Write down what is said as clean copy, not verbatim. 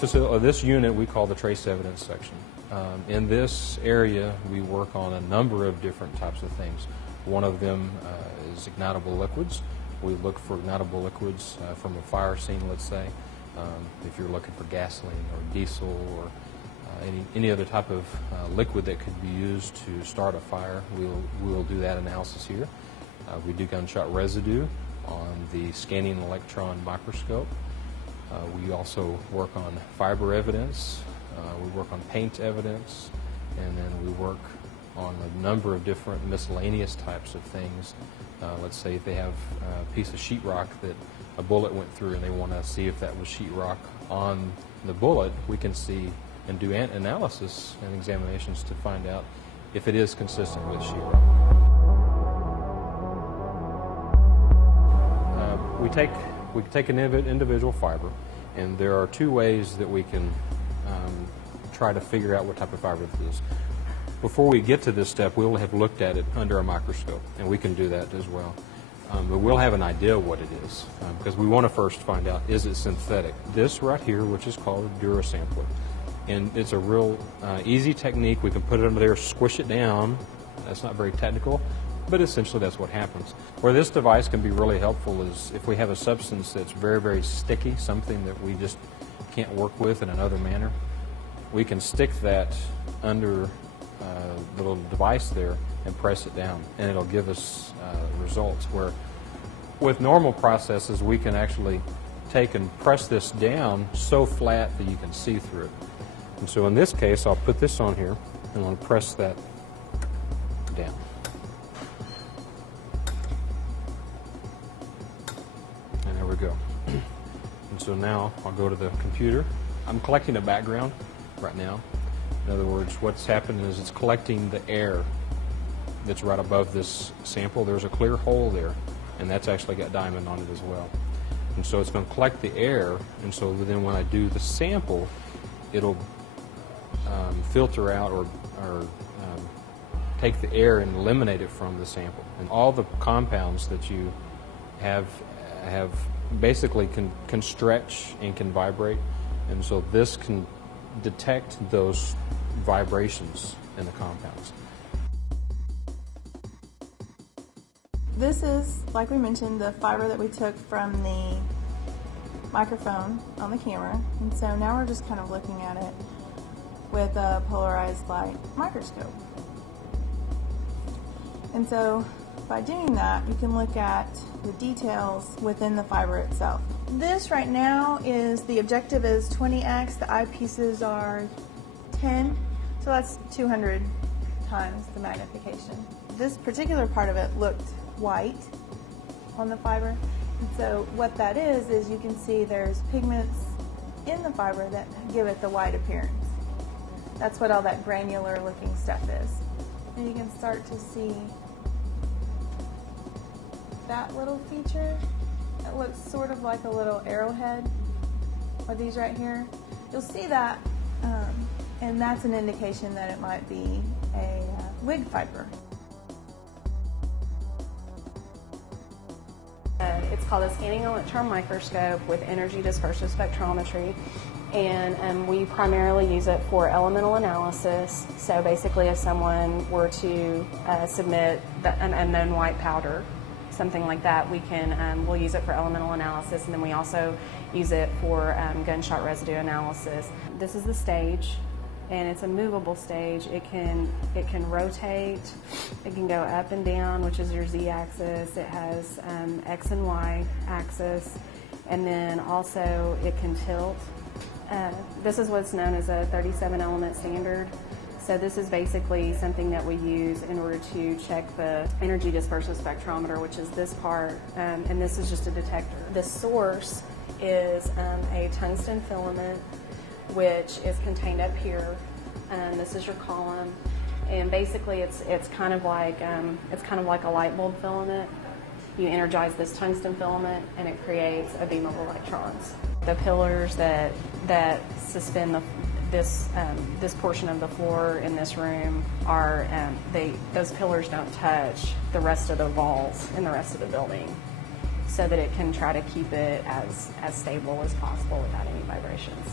this unit we call the trace evidence section. In this area, we work on a number of different types of things. One of them is ignitable liquids. We look for ignitable liquids from a fire scene, let's say. If you're looking for gasoline or diesel or any other type of liquid that could be used to start a fire, we'll do that analysis here. We do gunshot residue on the scanning electron microscope. We also work on fiber evidence. We work on paint evidence, and then we work on a number of different miscellaneous types of things. Let's say if they have a piece of sheetrock that a bullet went through and they want to see if that was sheetrock on the bullet, we can see and do analysis and examinations to find out if it is consistent with sheetrock. We take an individual fiber, and there are two ways that we can try to figure out what type of fiber it is. Before we get to this step, we'll have looked at it under a microscope, and we can do that as well. But we'll have an idea of what it is, because we want to first find out, is it synthetic? This right here, which is called a durasampler, and it's a real easy technique. We can put it under there, squish it down. That's not very technical, but essentially that's what happens. Where this device can be really helpful is if we have a substance that's very, very sticky, something that we just can't work with in another manner, we can stick that under the little device there and press it down, and it'll give us results. Where with normal processes, we can actually take and press this down so flat that you can see through it. And so in this case, I'll put this on here and I'll press that down. And there we go. And so now I'll go to the computer. I'm collecting a background right now. In other words, what's happening is it's collecting the air that's right above this sample. There's a clear hole there, and that's actually got diamond on it as well. And so it's going to collect the air, and so then when I do the sample, it'll filter out or take the air and eliminate it from the sample. And all the compounds that you have basically can stretch and can vibrate, and so this can detect those vibrations in the compounds. This is, like we mentioned, the fiber that we took from the microphone on the camera, and so now we're just kind of looking at it with a polarized light microscope. And so by doing that, you can look at the details within the fiber itself. This right now is, the objective is 20x, the eyepieces are 10, so that's 200 times the magnification. This particular part of it looked white on the fiber, and so what that is you can see there's pigments in the fiber that give it the white appearance. That's what all that granular looking stuff is. And you can start to see that little feature. It looks sort of like a little arrowhead, or these right here. You'll see that, and that's an indication that it might be a wig fiber. It's called a scanning electron microscope with energy dispersive spectrometry, and we primarily use it for elemental analysis. So basically, if someone were to submit an unknown white powder, something like that, we'll use it for elemental analysis, and then we also use it for gunshot residue analysis. This is the stage, and it's a movable stage. It can rotate, it can go up and down, which is your z-axis. It has x and y axis, and then also it can tilt. This is what's known as a 37 element standard. So this is basically something that we use in order to check the energy dispersive spectrometer, which is this part, and this is just a detector. The source is a tungsten filament, which is contained up here. This is your column, and basically it's kind of like a light bulb filament. You energize this tungsten filament, and it creates a beam of electrons. The pillars that suspend this portion of the floor in this room are those pillars don't touch the rest of the walls in the rest of the building, so that it can try to keep it as stable as possible without any vibrations.